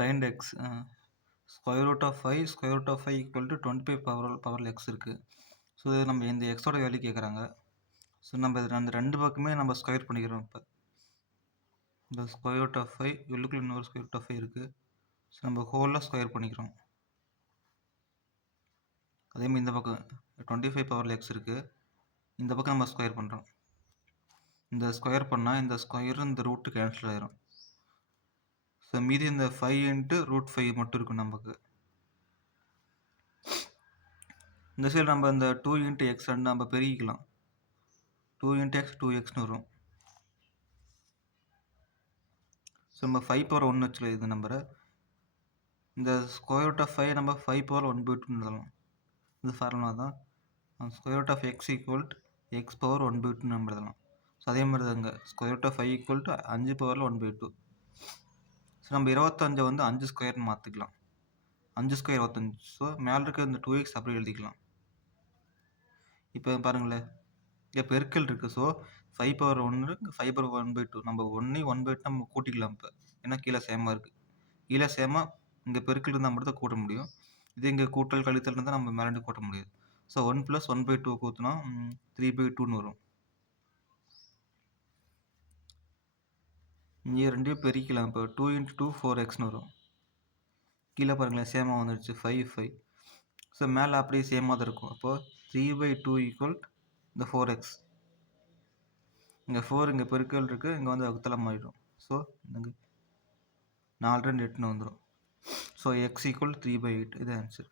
Find x square root of 5 square root of 5 equal to 25 பவரில் X இருக்குது. So இது நம்ம இந்த எக்ஸோட வேல்யூ கேட்குறாங்க. ஸோ நம்ம அந்த ரெண்டு பக்கமே நம்ம ஸ்கொயர் பண்ணிக்கிறோம். இப்போ இந்த ஸ்கொயர் ரூட் ஆஃப் 5 உள்ளுக்குள்ள இன்னொரு ஸ்கொயர் ரூட் ஆஃப் 5 இருக்குது. ஸோ நம்ம ஹோலில் ஸ்கொயர் பண்ணிக்கிறோம். அதேமாதிரி இந்த பக்கம் 25 பவரில் எக்ஸ் இருக்குது. இந்த பக்கம் நம்ம ஸ்கொயர் பண்ணுறோம். இந்த ஸ்கொயர் பண்ணால் இந்த ஸ்கொயர் இந்த ரூட்டு கேன்சல் ஆயிரும். ஸோ மீதி இந்த 5 இன்ட்டு ரூட் 5 மட்டும் இருக்கும் நமக்கு. இந்த சைடு நம்ம இந்த 2 இன்ட்டு எக்ஸ் ரெண்டு நம்ம பெருக்கிக்கலாம். 2 இன்ட்டு எக்ஸ் 2xன்னு வரும். ஸோ நம்ம 5 பவர் 1 வச்சுக்கலாம் இது நம்பரை. இந்த ஸ்கொயர் ரூட் ஆஃப் 5 நம்ம 5 பவர் 1/2 எழுதலாம். இது ஃபார்முலா தான். Square root of x equal x power 1/2 நம்ம எழுதலாம். ஸோ அதே மாதிரி தாங்க square root of 5 equal to 5 பவரில் 1/2. ஸோ நம்ம 25 வந்து 5 ஸ்கொயர்னு மாற்றிக்கலாம். 5 ஸ்கொயர் 25. ஸோ மேலே இருக்க இந்த 2x அப்படி எழுதிக்கலாம். இப்போ பாருங்களேன், இங்கே பெருக்கல் இருக்குது. ஸோ 5 பவர் 1 இருக்குது, 5 பவர் 1/2. நம்ம 1/2 நம்ம கூட்டிக்கலாம். இப்போ ஏன்னா கீழே சேமாக இருக்குது. கீழே சேமாக இங்கே பெருக்கல் இருந்தால் மட்டும் தான் கூட்ட முடியும். இது இங்கே கூட்டல் கழித்தல் இருந்தால் நம்ம மேலே கூட்ட முடியாது. ஸோ 1 + 1/2 கூட்டினா 3/2ன்னு வரும். இங்கே ரெண்டையும் பெருக்கலாம். இப்போ 2 × 2 4xன்னு வரும். கீழே பாருங்களேன் சேமாக வந்துடுச்சு 5 5. ஸோ மேலே அப்படியே சேமாக தான் இருக்கும். அப்போது 3/2 ஈக்குவல் இந்த 4x. இங்கே 4 இங்கே பெருக்கல் இருக்குது, இங்கே வந்து வகுத்தல் மாறிடும். ஸோ இங்கே 4 2 8ன்னு வந்துடும். So x = 3/8. இது ஆன்சர்.